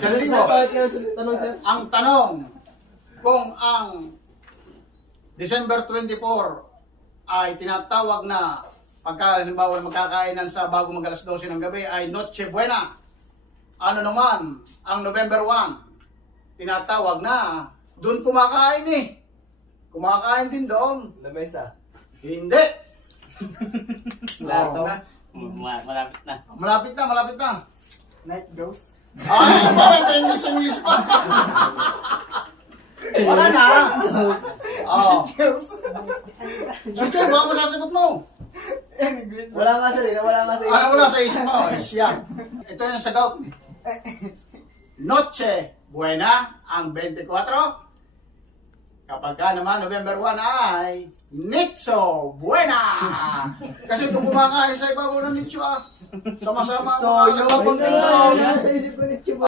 1,000. Tanong, sir. Ang tanong, kung ang December 24 ay tinatawag na pagka halimbawa magkakainan sa bago mag alas 12 ng gabi ay Noche Buena. Ano naman ang November 1? Tinatawag na doon kumakain eh. Kumakain din doon. Lamesa. Hindi. Plato. Malapit na. Malapit na. Night ghost. Ay, parang English pa. Wala na. Oh. Sige, baka masasagot mo. Wala nga sa ina, wala nga sa ina. Ano wala sa isip mo? Siya. Ito yung sagot. Noche Buena ang 24. Kapag ka naman November 1 ay Nitso Buena. Kasi kung kumakain sa ibabaw ng Nitso Sama-sama ang mga Sa isip ko ni Chuba.